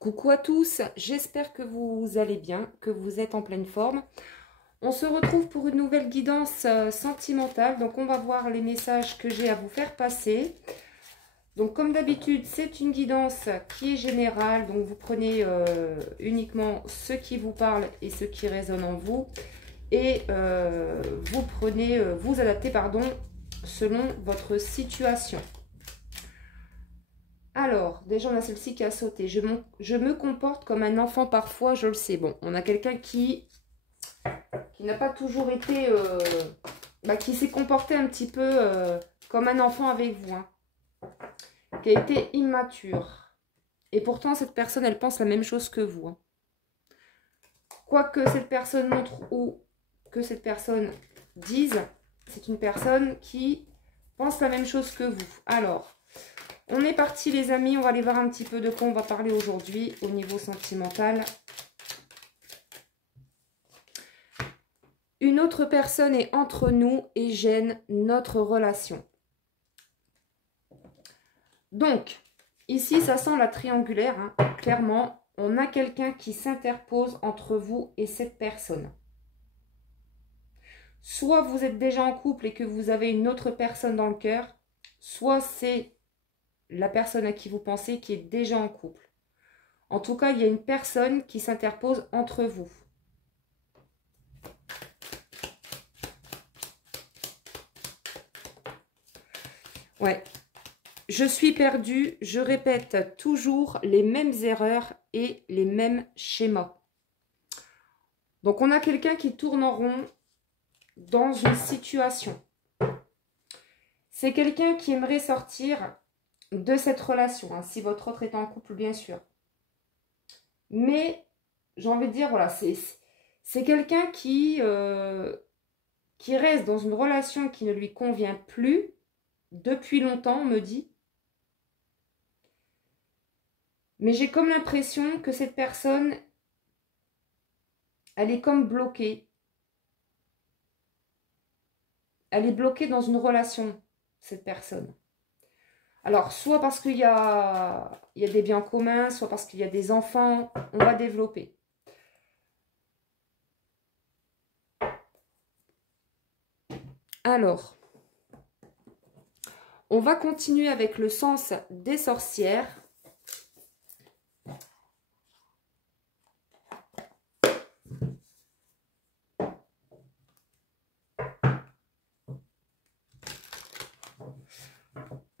Coucou à tous, j'espère que vous allez bien, que vous êtes en pleine forme. On se retrouve pour une nouvelle guidance sentimentale. Donc on va voir les messages que j'ai à vous faire passer. Donc comme d'habitude, c'est une guidance qui est générale. Donc vous prenez uniquement ce qui vous parle et ce qui résonne en vous. Et vous adaptez selon votre situation. Alors, déjà, on a celle-ci qui a sauté. Je me comporte comme un enfant parfois, je le sais. Bon, on a quelqu'un qui n'a pas toujours été... qui s'est comporté un petit peu comme un enfant avec vous. Hein, qui a été immature. Et pourtant, cette personne, elle pense la même chose que vous. Hein. Quoi que cette personne montre ou que cette personne dise, c'est une personne qui pense la même chose que vous. Alors... on est parti les amis, on va aller voir un petit peu de quoi on va parler aujourd'hui au niveau sentimental. Une autre personne est entre nous et gêne notre relation. Donc, ici ça sent la triangulaire, hein. Clairement, on a quelqu'un qui s'interpose entre vous et cette personne. Soit vous êtes déjà en couple et que vous avez une autre personne dans le cœur, soit c'est la personne à qui vous pensez qui est déjà en couple. En tout cas, il y a une personne qui s'interpose entre vous. Ouais. Je suis perdue, je répète toujours les mêmes erreurs et les mêmes schémas. Donc, on a quelqu'un qui tourne en rond dans une situation. C'est quelqu'un qui aimerait sortir de cette relation, hein, si votre autre est en couple, bien sûr. Mais, j'ai envie de dire, voilà, c'est quelqu'un qui reste dans une relation qui ne lui convient plus depuis longtemps, on me dit. Mais j'ai comme l'impression que cette personne, elle est comme bloquée. Elle est bloquée dans une relation, cette personne. Alors, soit parce qu'il y a des biens communs, soit parce qu'il y a des enfants, on va développer. Alors, on va continuer avec le sens des sorcières.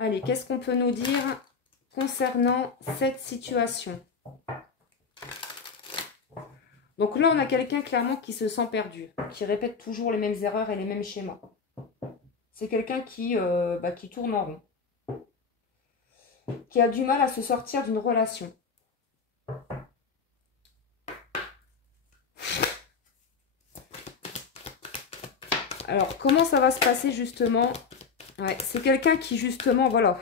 Allez, qu'est-ce qu'on peut nous dire concernant cette situation? Donc là, on a quelqu'un clairement qui se sent perdu, qui répète toujours les mêmes erreurs et les mêmes schémas. C'est quelqu'un qui tourne en rond, qui a du mal à se sortir d'une relation. Alors, comment ça va se passer justement? Ouais, c'est quelqu'un qui justement, voilà,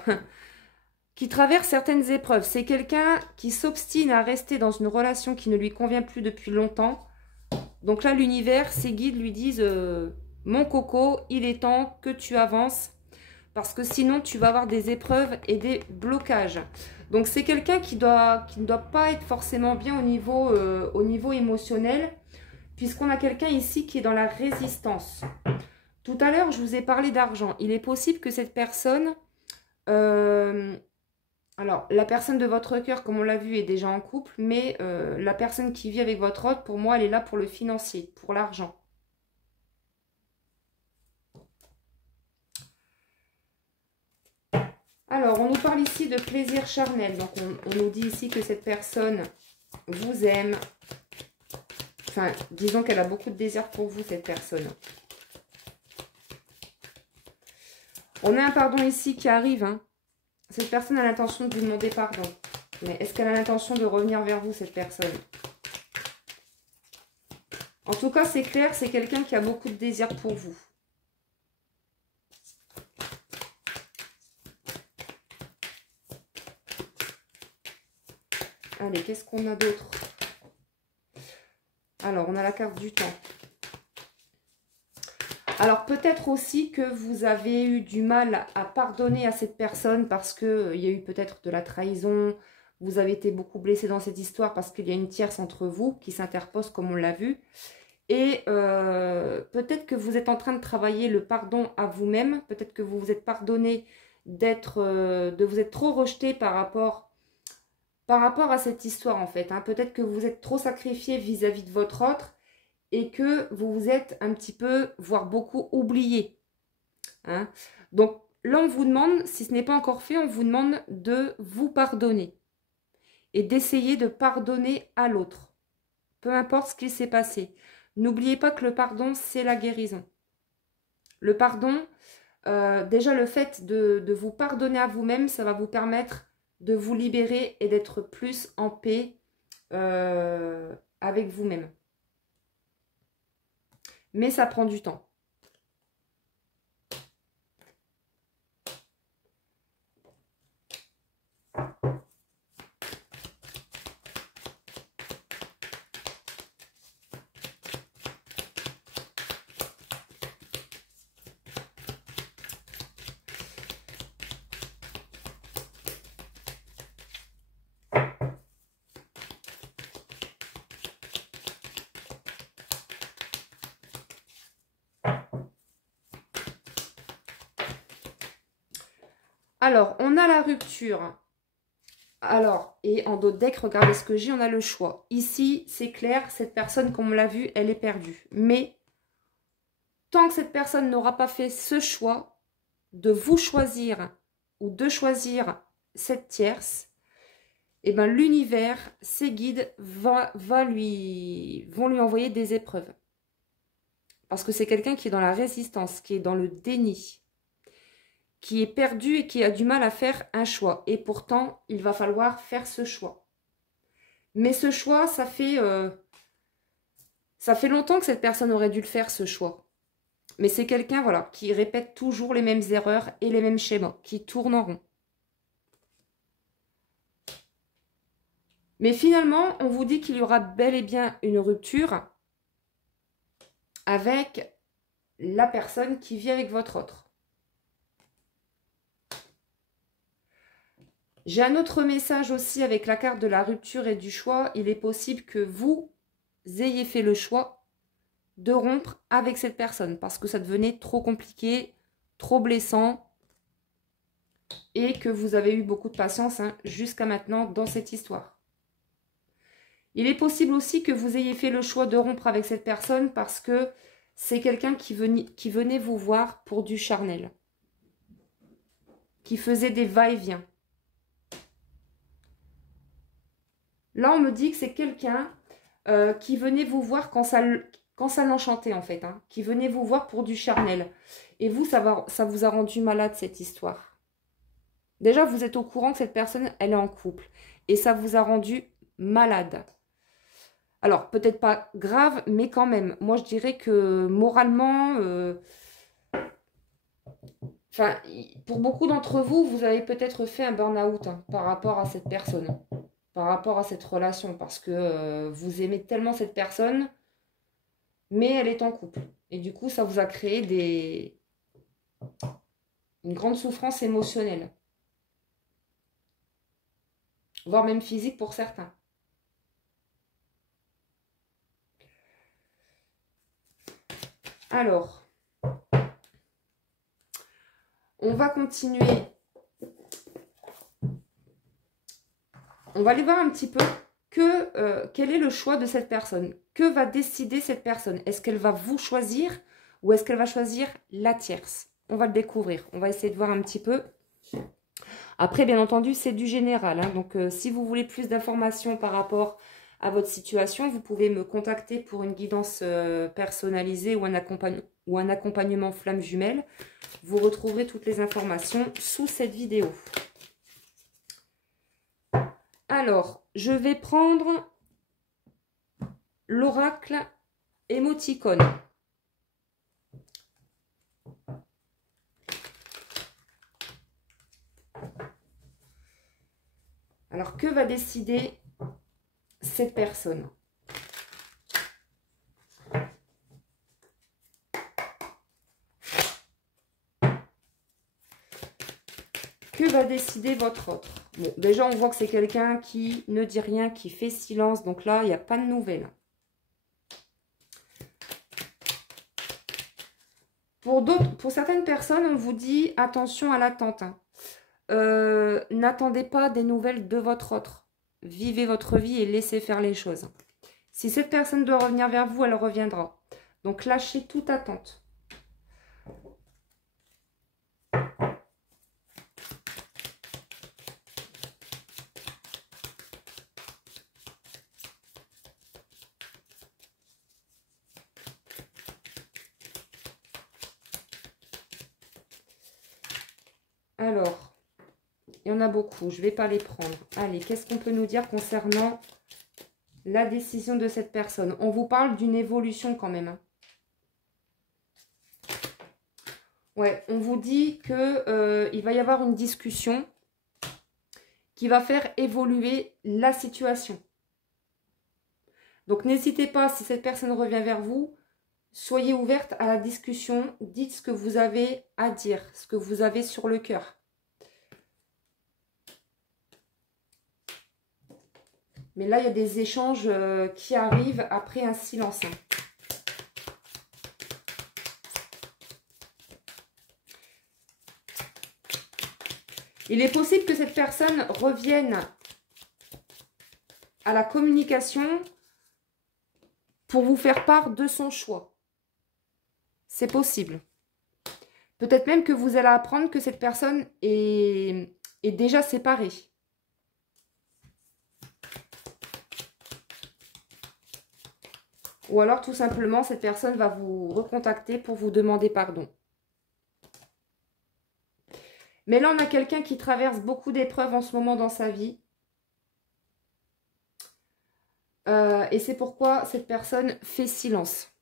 qui traverse certaines épreuves. C'est quelqu'un qui s'obstine à rester dans une relation qui ne lui convient plus depuis longtemps. Donc là, l'univers, ses guides lui disent mon coco, il est temps que tu avances parce que sinon, tu vas avoir des épreuves et des blocages. Donc, c'est quelqu'un qui ne doit pas être forcément bien au niveau émotionnel puisqu'on a quelqu'un ici qui est dans la résistance. Tout à l'heure, je vous ai parlé d'argent. Il est possible que cette personne... alors, la personne de votre cœur, comme on l'a vu, est déjà en couple, mais la personne qui vit avec votre autre, pour moi, elle est là pour le financier, pour l'argent. Alors, on nous parle ici de plaisir charnel. Donc, on nous dit ici que cette personne vous aime. Enfin, disons qu'elle a beaucoup de désir pour vous, cette personne. On a un pardon ici qui arrive, hein. Cette personne a l'intention de vous demander pardon. Mais est-ce qu'elle a l'intention de revenir vers vous, cette personne? En tout cas, c'est clair, c'est quelqu'un qui a beaucoup de désir pour vous. Allez, qu'est-ce qu'on a d'autre? Alors, on a la carte du temps. Alors, peut-être aussi que vous avez eu du mal à pardonner à cette personne parce qu'il y a eu peut-être de la trahison, Vous avez été beaucoup blessé dans cette histoire parce qu'il y a une tierce entre vous qui s'interpose comme on l'a vu. Et peut-être que vous êtes en train de travailler le pardon à vous-même. Peut-être que vous vous êtes pardonné de vous être trop rejeté par rapport à cette histoire en fait. Hein. Peut-être que vous êtes trop sacrifié vis-à-vis de votre autre et que vous vous êtes un petit peu, voire beaucoup oublié. Hein. Donc là, on vous demande, si ce n'est pas encore fait, on vous demande de vous pardonner et d'essayer de pardonner à l'autre. Peu importe ce qui s'est passé. N'oubliez pas que le pardon, c'est la guérison. Le pardon, déjà le fait de vous pardonner à vous-même, ça va vous permettre de vous libérer et d'être plus en paix avec vous-même. Mais ça prend du temps. Alors, on a la rupture. Alors, et en d'autres decks, regardez ce que j'ai, on a le choix. Ici, c'est clair, cette personne, comme on l'a vu, elle est perdue. Mais, tant que cette personne n'aura pas fait ce choix de vous choisir ou de choisir cette tierce, eh ben, l'univers, ses guides, vont lui envoyer des épreuves. Parce que c'est quelqu'un qui est dans la résistance, qui est dans le déni, qui est perdu et qui a du mal à faire un choix. Et pourtant, il va falloir faire ce choix. Mais ce choix, ça fait longtemps que cette personne aurait dû le faire, ce choix. Mais c'est quelqu'un, voilà, qui répète toujours les mêmes erreurs et les mêmes schémas, qui tourne en rond. Mais finalement, on vous dit qu'il y aura bel et bien une rupture avec la personne qui vit avec votre autre. J'ai un autre message aussi avec la carte de la rupture et du choix. Il est possible que vous ayez fait le choix de rompre avec cette personne parce que ça devenait trop compliqué, trop blessant et que vous avez eu beaucoup de patience jusqu'à maintenant dans cette histoire. Il est possible aussi que vous ayez fait le choix de rompre avec cette personne parce que c'est quelqu'un qui venait vous voir pour du charnel, qui faisait des va-et-vient. Là, on me dit que c'est quelqu'un qui venait vous voir quand ça l'enchantait en fait, qui venait vous voir pour du charnel. Et vous, ça vous a rendu malade cette histoire. Déjà, vous êtes au courant que cette personne, elle est en couple. Et ça vous a rendu malade. Alors, peut-être pas grave, mais quand même. Moi, je dirais que moralement, pour beaucoup d'entre vous, vous avez peut-être fait un burn-out par rapport à cette personne, par rapport à cette relation, parce que vous aimez tellement cette personne, mais elle est en couple. Et du coup, ça vous a créé une grande souffrance émotionnelle, voire même physique pour certains. Alors, on va continuer. On va aller voir un petit peu quel est le choix de cette personne. Que va décider cette personne? Est-ce qu'elle va vous choisir ou est-ce qu'elle va choisir la tierce? On va le découvrir. On va essayer de voir un petit peu. Après, bien entendu, c'est du général. Donc, si vous voulez plus d'informations par rapport à votre situation, vous pouvez me contacter pour une guidance personnalisée ou un accompagnement flamme jumelle. Vous retrouverez toutes les informations sous cette vidéo. Alors, je vais prendre l'oracle émoticône. Alors, que va décider cette personne? Que va décider votre autre? Bon, déjà, on voit que c'est quelqu'un qui ne dit rien, qui fait silence. Donc là, il n'y a pas de nouvelles. Pour certaines personnes, on vous dit attention à l'attente. Hein. N'attendez pas des nouvelles de votre autre. Vivez votre vie et laissez faire les choses. Si cette personne doit revenir vers vous, elle reviendra. Donc lâchez toute attente. Alors, il y en a beaucoup, je ne vais pas les prendre. Allez, qu'est-ce qu'on peut nous dire concernant la décision de cette personne? On vous parle d'une évolution quand même. Hein. Ouais, on vous dit que il va y avoir une discussion qui va faire évoluer la situation. Donc n'hésitez pas, si cette personne revient vers vous, soyez ouverte à la discussion, dites ce que vous avez à dire, ce que vous avez sur le cœur. Mais là, il y a des échanges qui arrivent après un silence. Hein. Il est possible que cette personne revienne à la communication pour vous faire part de son choix. C'est possible. Peut-être même que vous allez apprendre que cette personne est déjà séparée. Ou alors, tout simplement, cette personne va vous recontacter pour vous demander pardon. Mais là, on a quelqu'un qui traverse beaucoup d'épreuves en ce moment dans sa vie. Et c'est pourquoi cette personne fait silence.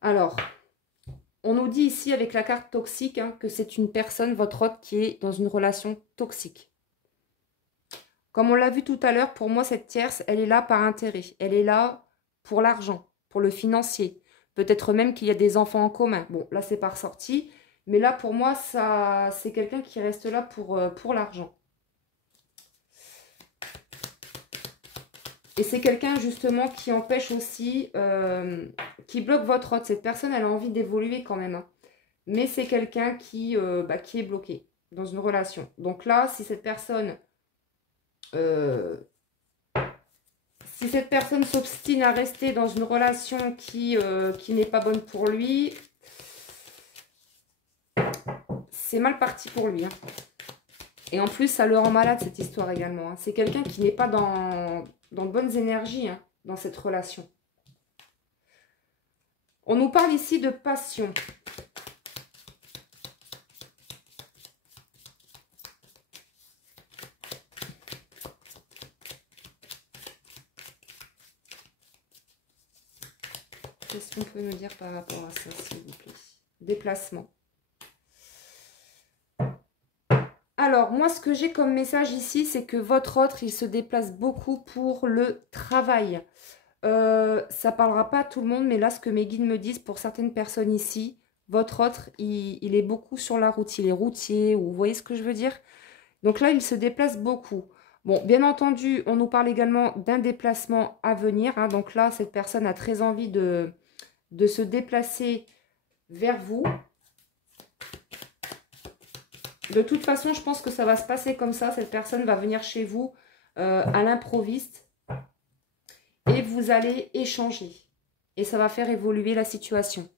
Alors, on nous dit ici avec la carte toxique hein, que c'est une personne, votre hôte, qui est dans une relation toxique. Comme on l'a vu tout à l'heure, pour moi, cette tierce, elle est là par intérêt. Elle est là pour l'argent, pour le financier. Peut-être même qu'il y a des enfants en commun. Bon, là, c'est pas ressorti. Mais là, pour moi, c'est quelqu'un qui reste là pour l'argent. Et c'est quelqu'un, justement, qui empêche aussi, qui bloque votre hôte. Cette personne, elle a envie d'évoluer quand même. Hein. Mais c'est quelqu'un qui est bloqué dans une relation. Donc là, si cette personne... si cette personne s'obstine à rester dans une relation qui n'est pas bonne pour lui, c'est mal parti pour lui. Hein. Et en plus, ça le rend malade, cette histoire également. Hein. C'est quelqu'un qui n'est pas dans de bonnes énergies hein, dans cette relation. On nous parle ici de passion. Qu'est-ce qu'on peut nous dire par rapport à ça, s'il vous plaît? Déplacement. Alors, moi, ce que j'ai comme message ici, c'est que votre autre, il se déplace beaucoup pour le travail. Ça parlera pas à tout le monde, mais là, ce que mes guides me disent, pour certaines personnes ici, votre autre, il est beaucoup sur la route. Il est routier, ou vous voyez ce que je veux dire? Donc là, il se déplace beaucoup. Bon, bien entendu, on nous parle également d'un déplacement à venir. Hein, donc là, cette personne a très envie de se déplacer vers vous. De toute façon, je pense que ça va se passer comme ça. Cette personne va venir chez vous à l'improviste. Et vous allez échanger. Et ça va faire évoluer la situation.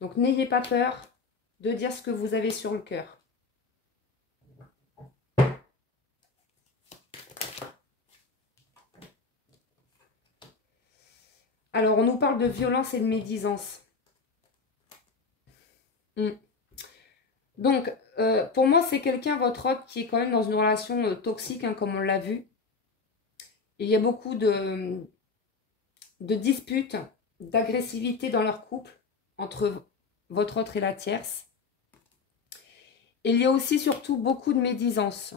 Donc, n'ayez pas peur de dire ce que vous avez sur le cœur. Alors, on nous parle de violence et de médisance. Donc, pour moi, c'est quelqu'un, votre hôte, qui est quand même dans une relation toxique, hein, comme on l'a vu. Il y a beaucoup de disputes, d'agressivité dans leur couple, entre votre hôte et la tierce. Et il y a aussi, surtout, beaucoup de médisance,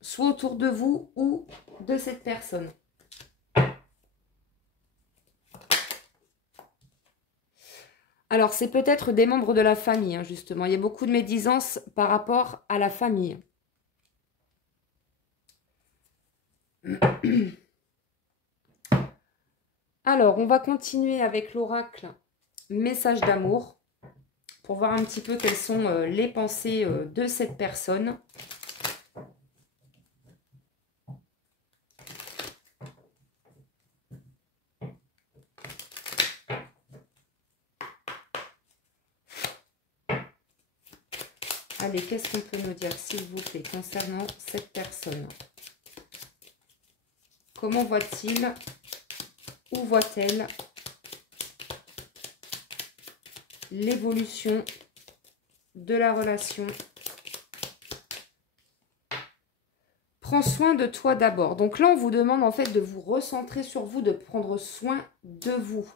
soit autour de vous ou de cette personne. Alors, c'est peut-être des membres de la famille, hein, justement. Il y a beaucoup de médisance par rapport à la famille. Alors, on va continuer avec l'oracle message d'amour pour voir un petit peu quelles sont les pensées de cette personne. Allez, qu'est-ce qu'on peut nous dire, s'il vous plaît, concernant cette personne? Comment voit-il, ou voit-elle l'évolution de la relation? Prends soin de toi d'abord. Donc là, on vous demande en fait de vous recentrer sur vous, de prendre soin de vous.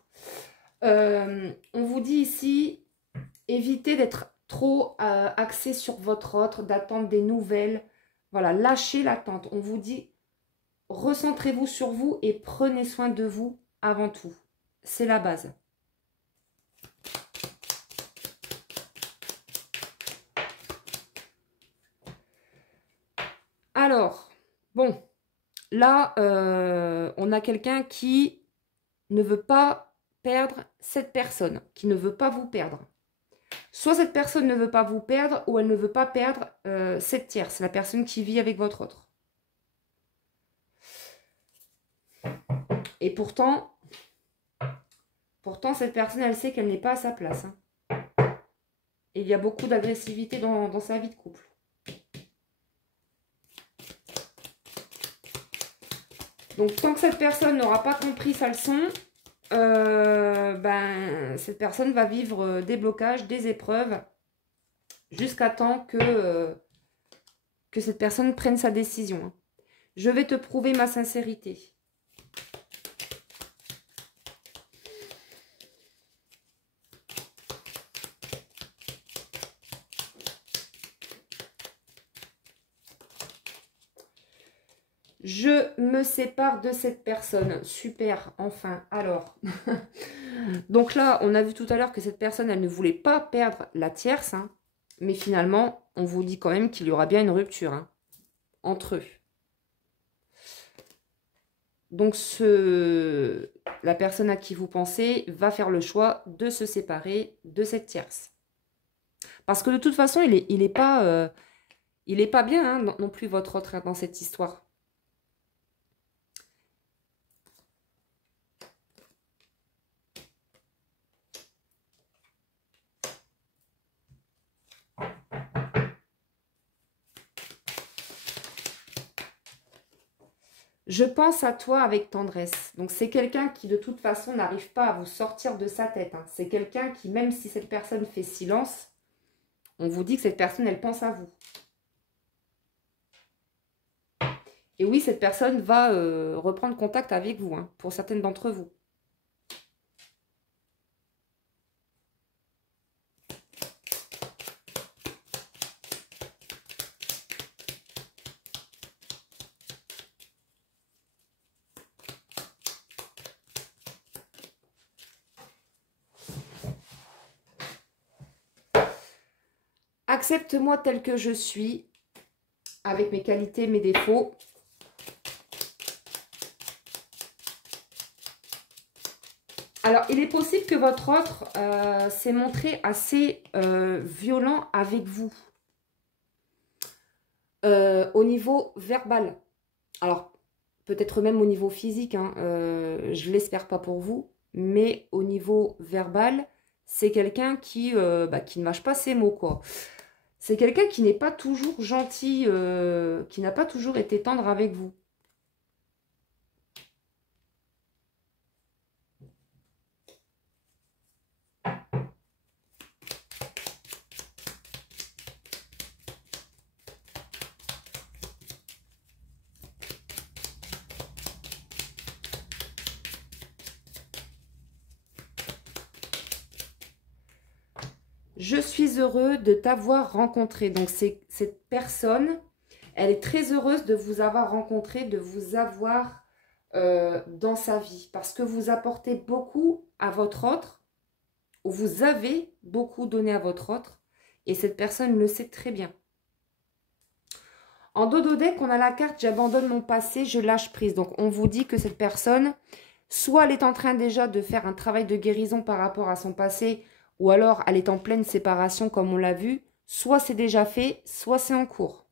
On vous dit ici, évitez d'être trop axé sur votre autre, d'attendre des nouvelles. Voilà, lâchez l'attente. On vous dit, recentrez-vous sur vous et prenez soin de vous avant tout. C'est la base. Alors, bon, là, on a quelqu'un qui ne veut pas perdre cette personne, qui ne veut pas vous perdre. Soit cette personne ne veut pas vous perdre, ou elle ne veut pas perdre cette tierce, la personne qui vit avec votre autre. Et pourtant cette personne, elle sait qu'elle n'est pas à sa place. Hein. Et il y a beaucoup d'agressivité dans sa vie de couple. Donc, tant que cette personne n'aura pas compris sa leçon, cette personne va vivre des blocages, des épreuves, jusqu'à temps que cette personne prenne sa décision. Je vais te prouver ma sincérité. Je me sépare de cette personne. Super, enfin. Alors, donc là, on a vu tout à l'heure que cette personne, elle ne voulait pas perdre la tierce. Hein, mais finalement, on vous dit quand même qu'il y aura bien une rupture hein, entre eux. Donc, la personne à qui vous pensez va faire le choix de se séparer de cette tierce. Parce que de toute façon, il est pas bien hein, non plus votre autre dans cette histoire. Je pense à toi avec tendresse. Donc, c'est quelqu'un qui, de toute façon, n'arrive pas à vous sortir de sa tête. Hein. C'est quelqu'un qui, même si cette personne fait silence, on vous dit que cette personne, elle pense à vous. Et oui, cette personne va reprendre contact avec vous, hein, pour certaines d'entre vous. Accepte-moi tel que je suis, avec mes qualités, mes défauts. Alors, il est possible que votre autre s'est montré assez violent avec vous. Au niveau verbal. Alors, peut-être même au niveau physique, hein, je ne l'espère pas pour vous, mais au niveau verbal, c'est quelqu'un qui ne mâche pas ses mots, quoi. C'est quelqu'un qui n'est pas toujours gentil, qui n'a pas toujours été tendre avec vous. Je suis heureux de t'avoir rencontré. Donc, cette personne, elle est très heureuse de vous avoir rencontré, de vous avoir dans sa vie. Parce que vous apportez beaucoup à votre autre. où vous avez beaucoup donné à votre autre et cette personne le sait très bien. En dodo deck, on a la carte « J'abandonne mon passé, je lâche prise ». Donc, on vous dit que cette personne, soit elle est en train déjà de faire un travail de guérison par rapport à son passé, ou alors elle est en pleine séparation comme on l'a vu, soit c'est déjà fait, soit c'est en cours.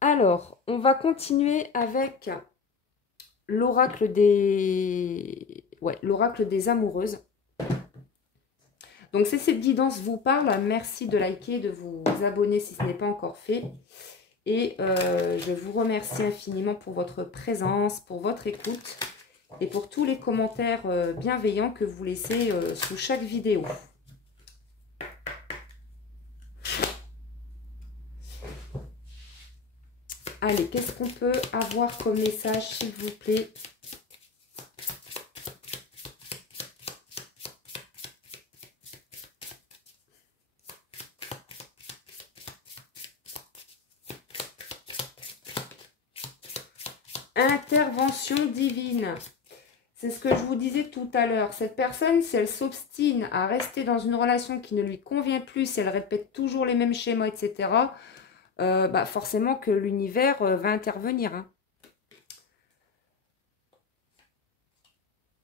Alors, on va continuer avec l'oracle des amoureuses. Donc, si cette guidance vous parle, merci de liker, de vous abonner si ce n'est pas encore fait. Et je vous remercie infiniment pour votre présence, pour votre écoute et pour tous les commentaires bienveillants que vous laissez sous chaque vidéo. Allez, qu'est-ce qu'on peut avoir comme message, s'il vous plaît ? Intervention divine. C'est ce que je vous disais tout à l'heure. Cette personne, si elle s'obstine à rester dans une relation qui ne lui convient plus, si elle répète toujours les mêmes schémas, etc., forcément que l'univers va intervenir. Hein.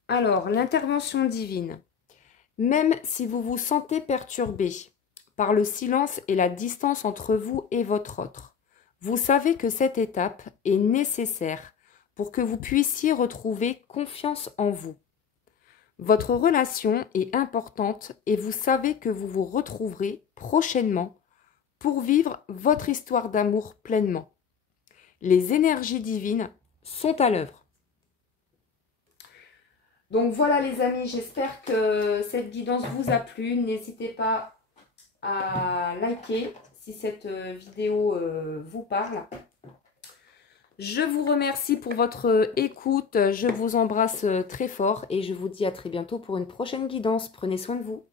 Alors, l'intervention divine. Même si vous vous sentez perturbé par le silence et la distance entre vous et votre autre, vous savez que cette étape est nécessaire pour que vous puissiez retrouver confiance en vous. Votre relation est importante et vous savez que vous vous retrouverez prochainement pour vivre votre histoire d'amour pleinement. Les énergies divines sont à l'œuvre. Donc voilà les amis, j'espère que cette guidance vous a plu. N'hésitez pas à liker si cette vidéo vous parle. Je vous remercie pour votre écoute, je vous embrasse très fort et je vous dis à très bientôt pour une prochaine guidance. Prenez soin de vous.